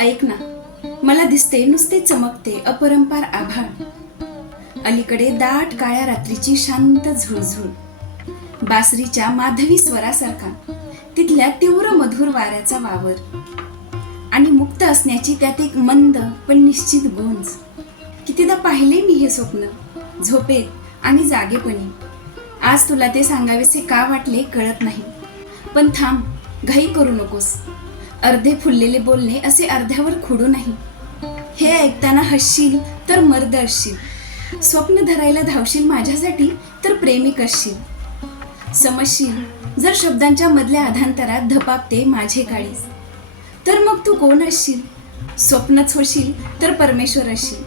ऐक ना मला दिसते नुसते चमकते अपरंपार आभाळ. अलीकडे दाट काळ्या रात्रीची शांत झुळझुळ. बासरीच्या माधवी स्वरासारखा तिथल्या तीव्र मधुर वाऱ्याचा वावर. आणि मुक्त असण्याची त्यात एक मंद पण निश्चित गुंज कितीदा पाहिले मी हे स्वप्न झोपेत आणि जागेपणी. आज तुला ते सांगावेसे का वाटले कळत नाही. पण थांब घाई करू नकोस. अर्धे फुललेले बोलणे असे अर्ध्यावर खुडू नाही. हे ऐकताना हसशील तर मर्द असशील. स्वप्न धरायला धावशील माझ्यासाठी तर प्रेमिक असशील. समजशील जर शब्दांच्या मधल्या अधांतरात धपापते माझे काळीस तर मग तू कोण असशील? स्वप्नच होशील तर परमेश्वर असशील.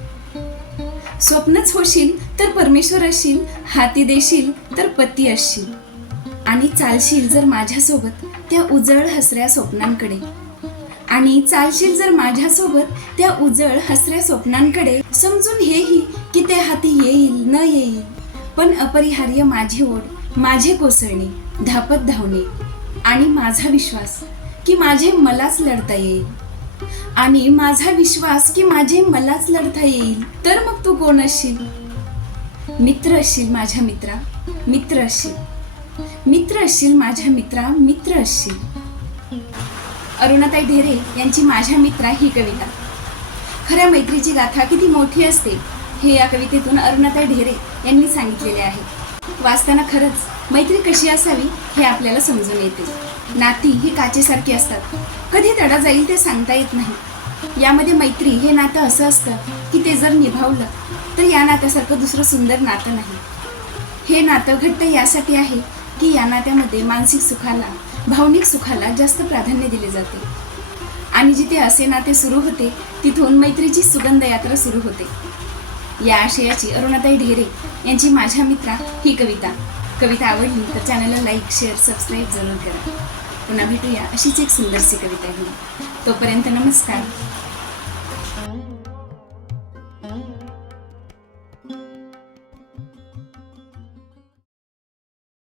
स्वप्नच होशील तर परमेश्वर असशील हाती देशील तर पती असशील. आणि चालशील जर माझ्यासोबत त्या उजळ हसऱ्या स्वप्नांकडे. आणि चालशील जर माझ्यासोबत त्या उजळ हसऱ्या स्वप्नांकडे समजून हेही की ते हाती येईल न येईल. पण अपरिहार्य माझी ओढ माझे कोसळणे धापत धावणे आणि माझा विश्वास की माझे मलाच लढता येईल. आणि माझा विश्वास की माझे मलाच लढता येईल. तर मग तू कोण असशील? मित्र असशील माझ्या मित्रा मित्र असशील. मित्र असशील माझ्या मित्रा मित्र असशील. अरुणाताई ढेरे यांची माझ्या मित्रा ही कविता. खऱ्या मैत्रीची गाथा किती मोठी असते हे या कवितेतून अरुणाताई ढेरे यांनी सांगितलेले आहे. वाचताना खरंच मैत्री कशी असावी हे आपल्याला समजून येते. नाती ही काचेसारखी असतात. कधी तडा जाईल ते सांगता येत नाही. यामध्ये मैत्री हे नातं असं असतं की ते जर निभावलं तर या नात्यासारखं दुसरं सुंदर नातं नाही. हे नातं घट्ट यासाठी आहे की या नात्यामध्ये मानसिक सुखाला भावनिक सुखाला जास्त प्राधान्य दिले जाते. आणि जिथे असे नाते सुरू होते तिथून मैत्रीची सुगंध यात्रा सुरू होते. या आशयाची अरुणाताई ढेरे यांची माझ्या मित्रा ही कविता. कविता आवडली तर चॅनलला लाईक शेअर सबस्क्राईब जरूर करा. पुन्हा भेटूया अशीच एक सुंदरशी कविता घेऊन. तोपर्यंत नमस्कार.